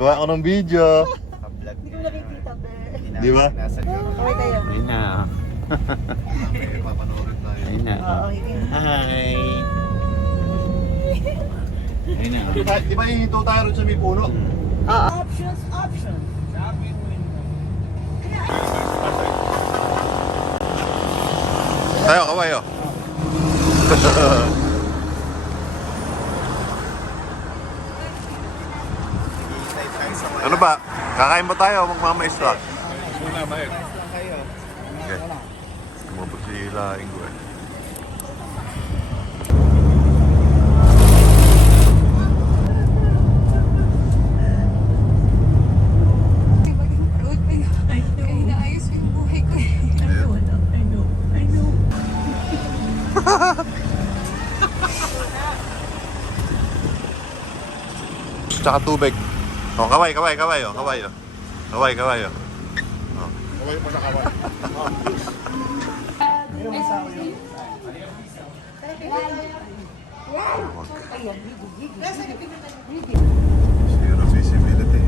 Gagawa ako ng video. Hindi ko nakikita, be. Di ba? Okay kayo. Ayun na. Papanoorin tayo. Ayun na. Oo, yun. Hi! Ayun na. Di ba hihinto tayo rin sa may puno? Oo. Options. Tayo, kawayo. Ano ba? Kakain ba tayo o magmamaisla? Muna, Mike. Okay. Tumabot si Laing ko eh. Kaya naayos ko yung buhay ko eh. I know. Tsaka tubig. Oh, kaway. Oh, kaway. Oh. Kaway. Oh. Kaway mo na kaway. Zero visibility.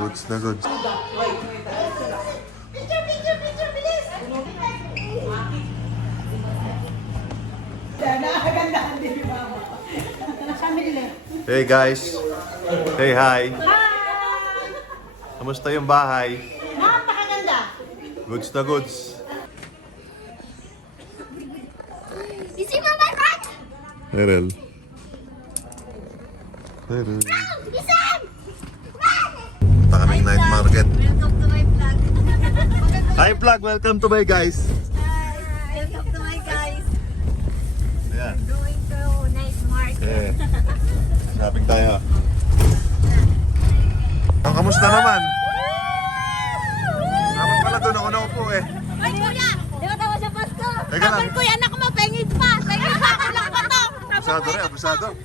Goods na goods. Picture, bilis! Nakagandahan din yung mama. Hey guys. Say hi. Kamusta yung bahay? Napakaganda! Goods na goods. You see my cat? Terel. Listen! Punta kaming night market. Welcome to my vlog. Hi vlog, welcome to my guys. Welcome to my guys. Ayan. Going to night market. Eh. Shopping tayo. Oh, kamusta naman? Dapat pala doon ako naupo eh. Ay, kuya! Di ba tawa sa pasto? Teka lang. Sabi kuya, anak mo, pengit pa! Pengit pa! Kulang pa to! Abusado rin, abusado.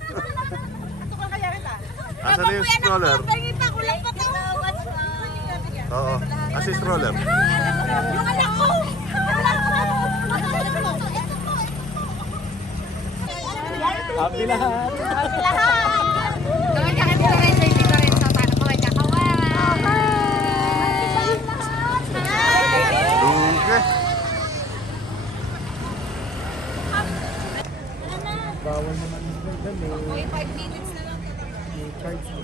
Tukal kaya kita. Asan na yung stroller? Pengit pa! Kulang pa to! Oo. Asan yung stroller? Yung anak ko! Happy lahat. Happy lahat! Kaway ka dito rin sa dito rin sa paano. Kaway ka, kaway! Okay. Bawal naman yung dali. Okay, 5 minutes na lang. Charge mo.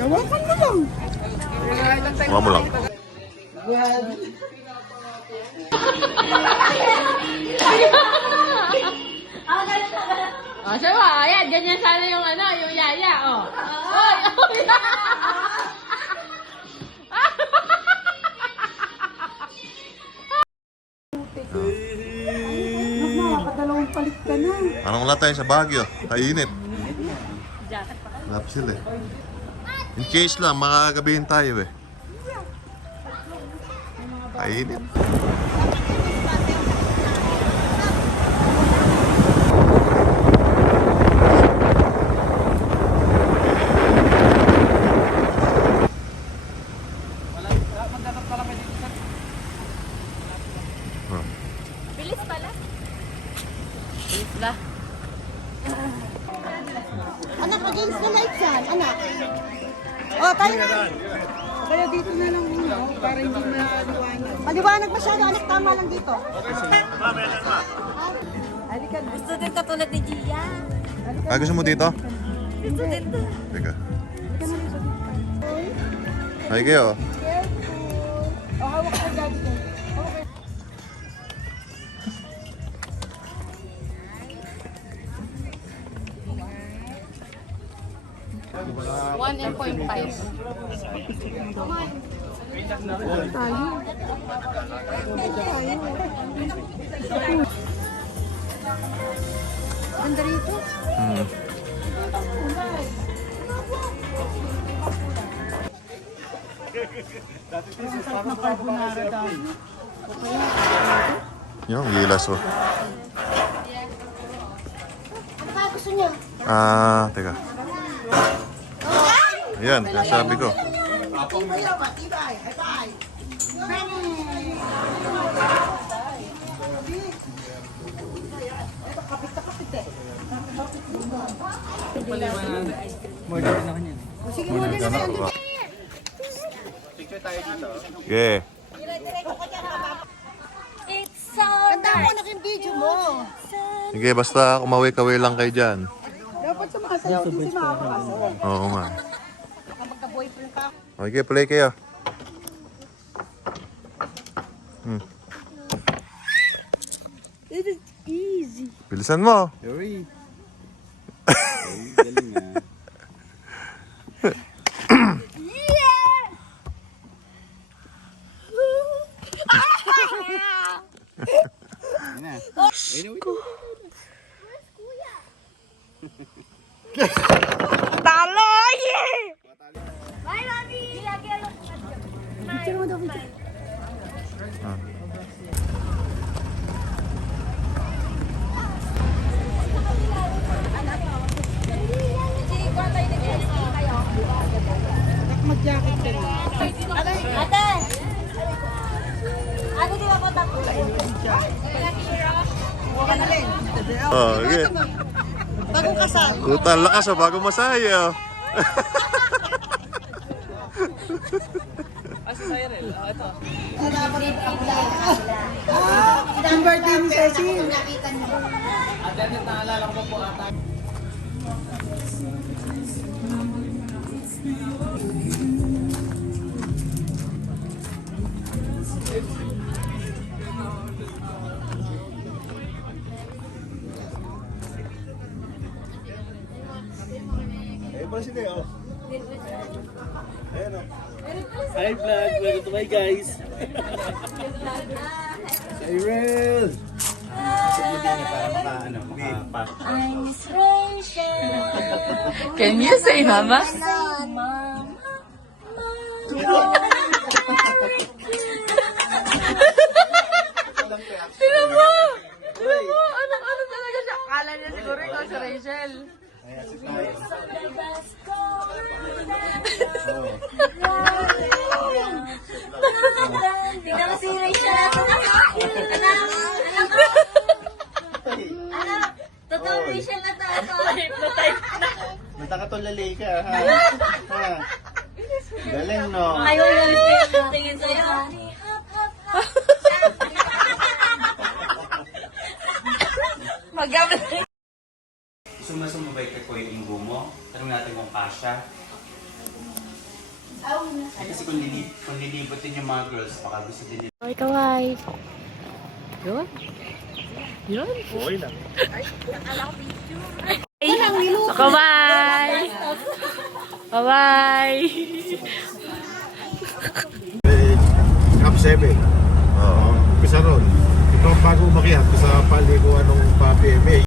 Gawakan mo lang. Mukha mo lang. Oh, siya ba? Ayan, ganyan sana yung ano, yung yaya, oh. Oh, Nakakadalawang palit ka na. Anong wala tayo sa Baguio? Kainit. Lap sila eh. In case lang, makakagabihin tayo eh. Kainit. bilis pala. Bilis ba? Anak, against the lights yan. Anak. Oh, tayo na. Kaya dito na lang muna, oh, para hindi maliwanag. Maliwanag masyado, anak. Tama lang dito. Halika na. Gusto din katulad ni Gia. Ah, gusto mo dito? Gusto din to. Teka. Ay kayo. Oh, hawak ka daddy ko. Okay. One and 0.5. Ganda rito. Yung gilas oh. Ano ba gusto niyo? Teka. Ayan, sabi ko. Modern na kanya. Sige mo din naman. Okay. It's so Ganda mo na yung video mo. Sige, basta kumawi-kawi lang kayo dyan. Dapat sumasayaw din si Mama. Oo nga. Magka-boyfriend ka. Okay, play kayo. It is easy. Bilisan mo. Yuri. Galing ah. Ayun na. Ayun na. Bye, Mami! Picture mo daw, picture. Mag-jacket ka na. Ate! Ate, di ba po tapo? Oh, okay. Bagong kasal. Kuta lakas oh, bago masaya. Ang birthday ni Cecil. Hi vlog, welcome to my guys. Cyril! I'm Miss Rachel. Can you say mama? Mama. Tignan mo! Tignan mo! Ano talaga siya? Akala niya siguro ikaw si Rachel. Tingnan mo si Rachel natin. Anak! Totoong Rachel na to. Natakatulalay ka ha. Ha. Galing no. Ayaw yung tingin sa'yo. Magamit. Gusto mo sumabay kay Kuya Ingo mo? Tanong natin kung kasha. Kasi kung lilibutin yung mga girls, baka gusto din nila. Kaway, kaway. Yun? Yun? Okay lang. Kaway! Kaway! Camp 7. Oo. Bisa ron. Ito ang bago umakyat sa paliguan ng pa-PMA.